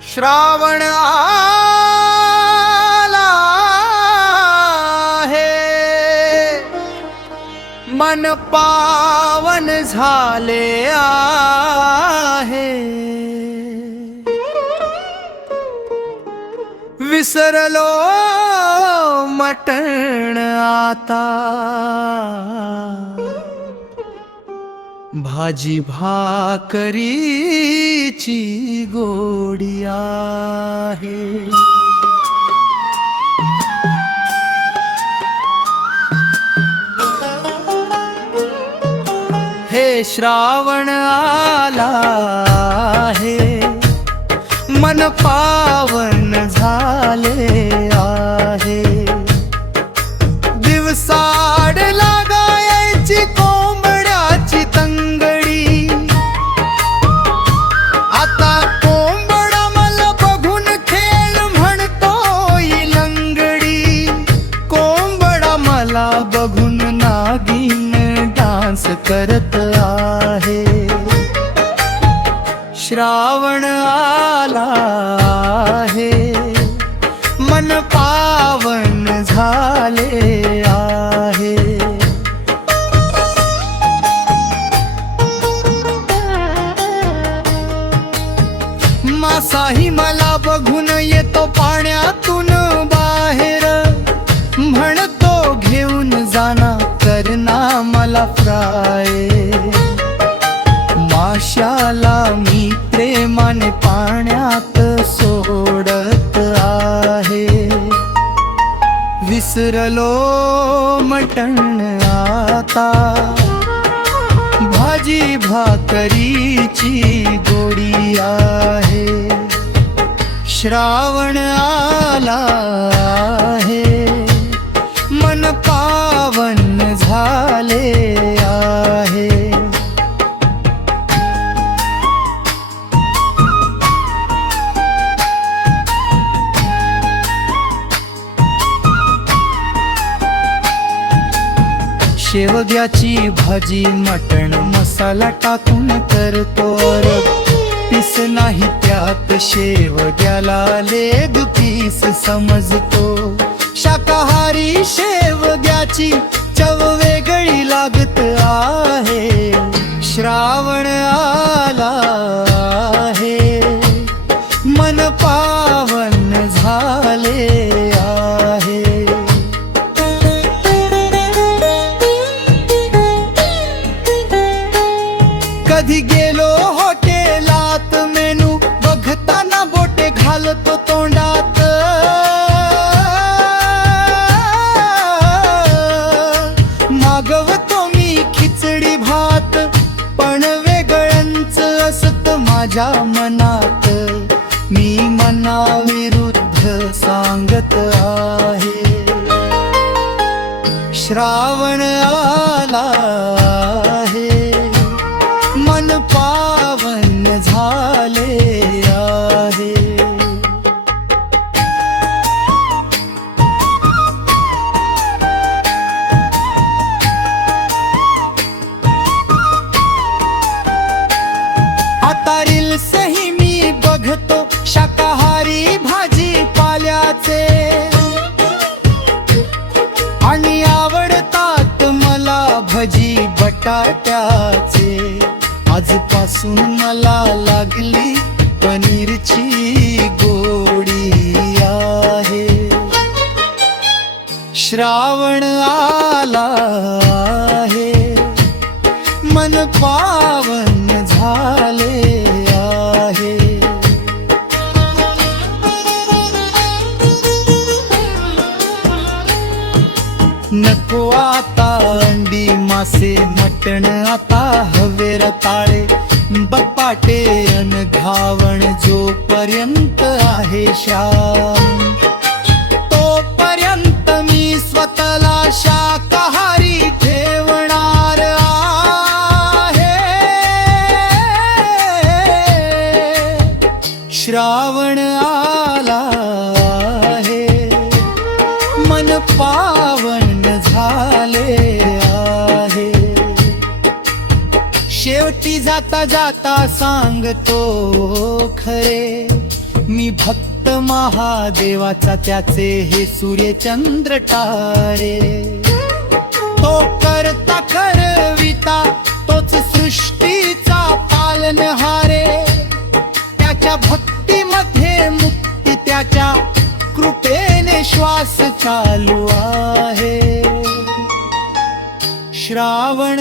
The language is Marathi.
श्रावण आला आहे, मन पावन झाले आहे। विसरलो मटण आता, भाजी भाकरीची गोडी आहे। हे श्रावण आला आहे, मन पावन झाले आहे। दिवसाड लागायची कोंबड्याची तंगडी, आता कोंबडा मला बघून खेळ म्हणतोय लंगडी। कोंबडा मला बघून नागिन डान्स करत आहे। श्रावण आला आहे, मन पावन झाले आहे। मासाही मला बघून येतो पाण्यातून बाहेर, म्हणतो घेऊन जाना करना मला फ्राय। माशाला मी प्रेमाने पाण्यात सोडत आहे। विसरलो मटण आता, भाजी भाकरीची गोडी आहे। श्रावण आला आहे, मन पावन झाले आहे। शेवग्याची भाजी मटण मसाला टाकून करतो रब, पीस नाही त्यात शेवग्याला लेग पीस समजतो। शाकाहारी शेवग्याची चव वेगळी लागत आहे। श्रावण आला आहे, मन पावन झाले आहे। कधी गेलो हॉटेलात मेनू बघताना बोटे घालतो तोंडात। मागवतो मी खिचडी भात, पण वेगळंच असत माझ्या मनात। मी मनाविरुद्ध सांगत आहे। श्रावण आला आहे, मन पावन झाले आहे। आता रील्सही मी बघतो शाकाहारी भाजी पाल्याचे, आणि आवडतात मला भजी बटाट्याचे। आजपासून मला लागली पनीरची गोडी आहे। श्रावण आला आहे, मन पावन झाले आहे। नको आता अंडी मासे मटण, आता हवे रताळे बपाटे अन घावण। जोपर्यंत आहे श्याम तोपर्यंत मी स्वतःला शाकाहारी ठेवणार आहे। श्रावण आला आहे, मन पावन झाले आहे। शेवटी जाता जाता सांगतो खरे, भक्त महादेवाचा, त्याचे हे सूर्यचंद्र तारे. तो करता करविता, तोच सृष्टीचा पालनहारे. त्याच्या भक्तीमध्ये मुक्ती, त्याच्या कृपेने श्वास चालू आहे. श्रावण